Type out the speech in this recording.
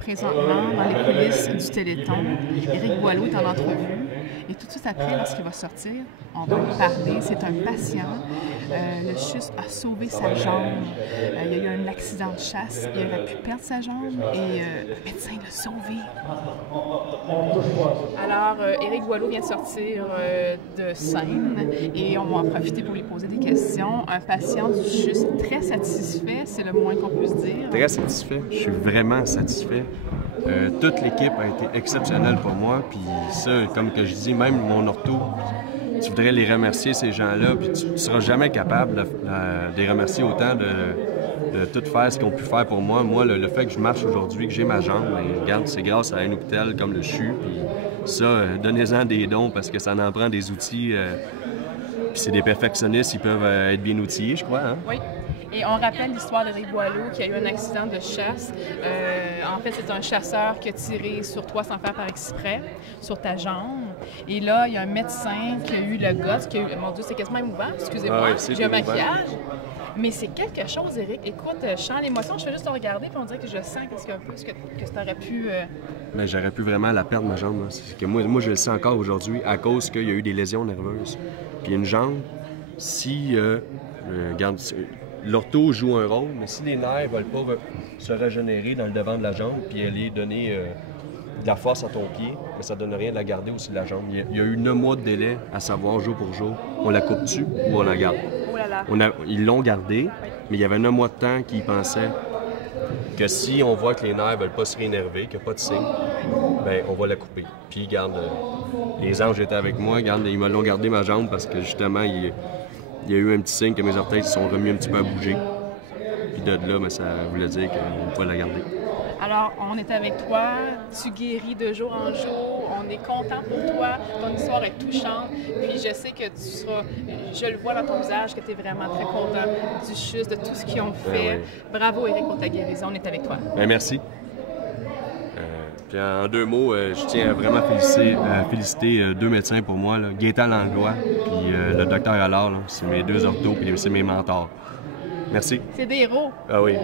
présentement dans les coulisses du Téléthon. Éric Boileau est en entrevue. Et tout de suite après, lorsqu'il va sortir, on va lui parler. C'est un patient. Le CHUSS a sauvé sa jambe. Il y a eu un accident de chasse. Il aurait pu perdre sa jambe et le médecin l'a sauvé. Alors, Éric Boileau vient de sortir de scène et on va en profiter pour lui poser des questions. Un patient du CHUSS très satisfait, c'est le moins qu'on puisse dire. Très satisfait. Je suis vraiment satisfait. Toute l'équipe a été exceptionnelle pour moi. Puis ça, comme que je dis, même mon ortho, tu voudrais les remercier, ces gens-là, puis tu ne seras jamais capable de les remercier autant de tout faire ce qu'ils ont pu faire pour moi. Moi, le fait que je marche aujourd'hui, que j'ai ma jambe, bien, regarde, c'est grâce à un hôpital comme le CHU. Puis ça, donnez-en des dons parce que ça en prend des outils. Puis c'est des perfectionnistes, ils peuvent être bien outillés, je crois. Hein? Oui. Et on rappelle l'histoire d'Éric Boileau qui a eu un accident de chasse. En fait, c'est un chasseur qui a tiré sur toi sans faire par exprès, sur ta jambe. Et là, il y a un médecin qui a eu le gosse, qui a eu... Mon Dieu, c'est quasiment émouvant, excusez-moi, j'ai un maquillage. Mais c'est quelque chose, Éric. Écoute, je sens l'émotion, je fais juste te regarder, puis on dirait que je sens qu'un peu que tu aurais pu... Mais j'aurais pu vraiment la perdre, ma jambe. C'est que moi, je le sens encore aujourd'hui à cause qu'il y a eu des lésions nerveuses. Puis une jambe, si... regarde, l'ortho joue un rôle, mais si les nerfs ne veulent pas se régénérer dans le devant de la jambe puis aller donner de la force à ton pied, mais ça ne donne rien de la garder aussi de la jambe. Il y a eu 9 mois de délai à savoir jour pour jour. On la coupe-tu ou on la garde? Oh là là. Ils l'ont gardée, mais il y avait 9 mois de temps qu'ils pensaient que si on voit que les nerfs ne veulent pas se réénerver, qu'il n'y a pas de signe, bien, on va la couper. Puis, garde, les anges étaient avec moi, garde, ils me l'ont gardé ma jambe parce que justement, il y a eu un petit signe que mes orteils se sont remis un petit peu à bouger. Puis de là, mais ça voulait dire qu'on pouvait la garder. Alors, on est avec toi, tu guéris de jour en jour, on est content pour toi, ton histoire est touchante, puis je sais que tu seras, je le vois dans ton visage, que tu es vraiment très content du CHUSS, de tout ce qu'ils ont fait. Oui. Bravo Éric pour ta guérison, on est avec toi. Bien, merci. Puis en 2 mots, je tiens à vraiment féliciter 2 médecins pour moi, là, Gaétan Langlois puis le docteur Allard. C'est mes 2 orthos puis c'est mes mentors. Merci. C'est des héros. Ah oui.